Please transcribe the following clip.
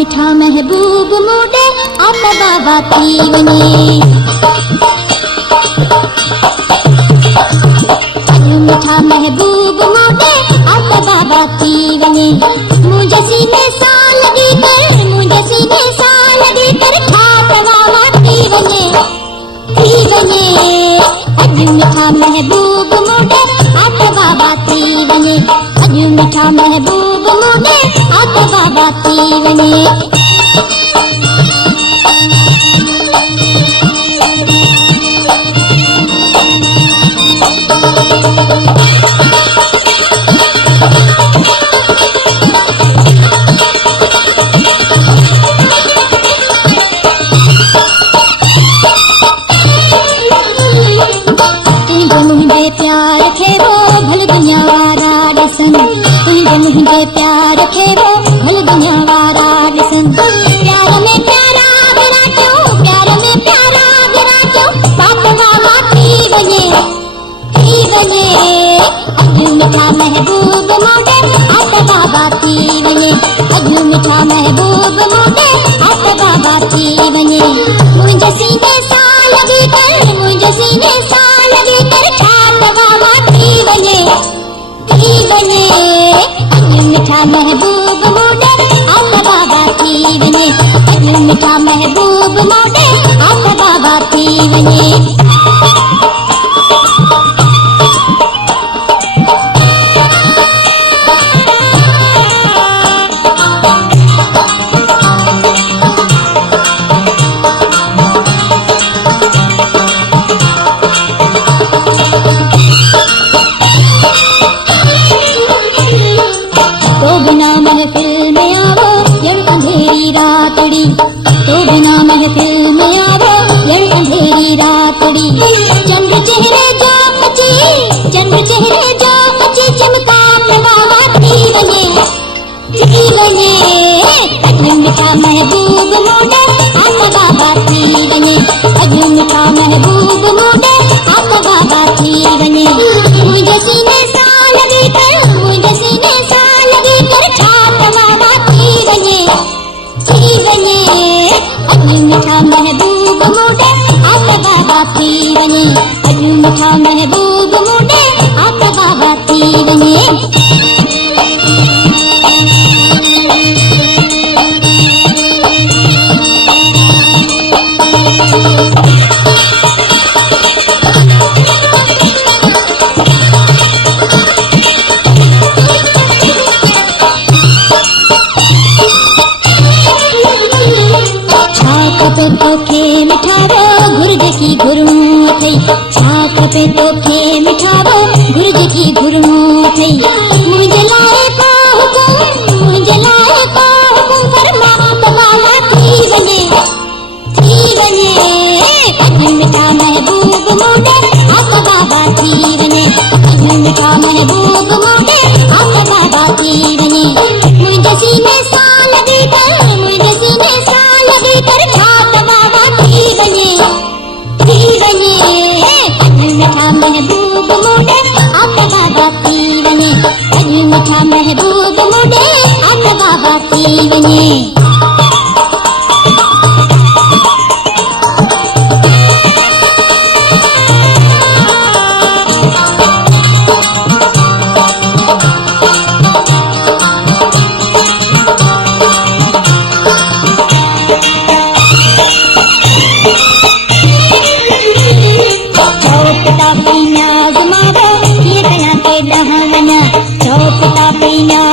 मिठा महबूब मोडे आता बाबा पीवने। मिठा महबूब मोडे आता बाबा पीवने। मुझे सीने साल दी कर, मुझे सीने साल दी कर खात बाबा पीवने पीवने। अजू मिठा महबूब मोडे आता बाबा पीवने। अजू मिठा महबूब मोडे आता बाबा पीवने। मुझे प्यार खेरो भल दुनिया वारा ॾिसन। तुझे मुझे प्यार खेरो भल दुनिया वारा ॾिसन। प्यार में प्यारा विराजो, प्यार में प्यारा विराजो बात बाबा थी वञे थी वञे। अजू मिठा महबूब मोडे आता बाबा थी वञे। अजू मिठा महबूब मोडे आता बाबा थी वञे। मुझे सीने सां लगी कर, मुझे सीने सां लगी कर ठात बाबा थी वञे थी वञे। अजू मिठा महबूब मोडे आता बाबा थी वञे। अजू मिठा महबूब मोडे आता बाबा थी वञे। तो बिना महफिल में आवो यण अंधेरी रातड़ी। तो बिना महफिल में आवो यण अंधेरी रातड़ी। चंद्र चेहरे जो पची, चंद्र चेहरे जो पची चमकार बाबा थी वञे थी वञे। अजू मिठा महबूब मोडे आता बाबा थी वञे। अजू मिठा महबूब मोडे आता बाबा थी वञे। मुझे सीने सां लगी कर, मुझे सीने सां लगी कर ठात बाबा थी वञे थी वञे। अजू मिठा महबूब मोडे आता बाबा थी वञे। अजू मिठा महबूब मोडे आता बाबा थी वञे। छाक पे तोखे मिठारो घुर्ज की घुरमू अथई। छाक पे तोखे मिठारो घुर्ज की घुरमू अथई। मुझे लाए को हुकुम, मुझे लाए को हुकुम फरमा बाबा थी वञे थी वञे। अजू मिठा महबूब मोडे आता बाबा थी वञे। अजू मिठा महबूब मोडे आता बाबा थी वञे। मुझे सीने सां लगी कर, मुझे सीने सां लगी कर ठात बाबा थी वञे थी वञे। अजू मिठा महबूब मोडे आता बाबा थी वञे। अजू मिठा महबूब मोडे आता बाबा थी वञे। पिता पी न्याज मारो ये कया के डह वञा। चओ पिता पी न्याज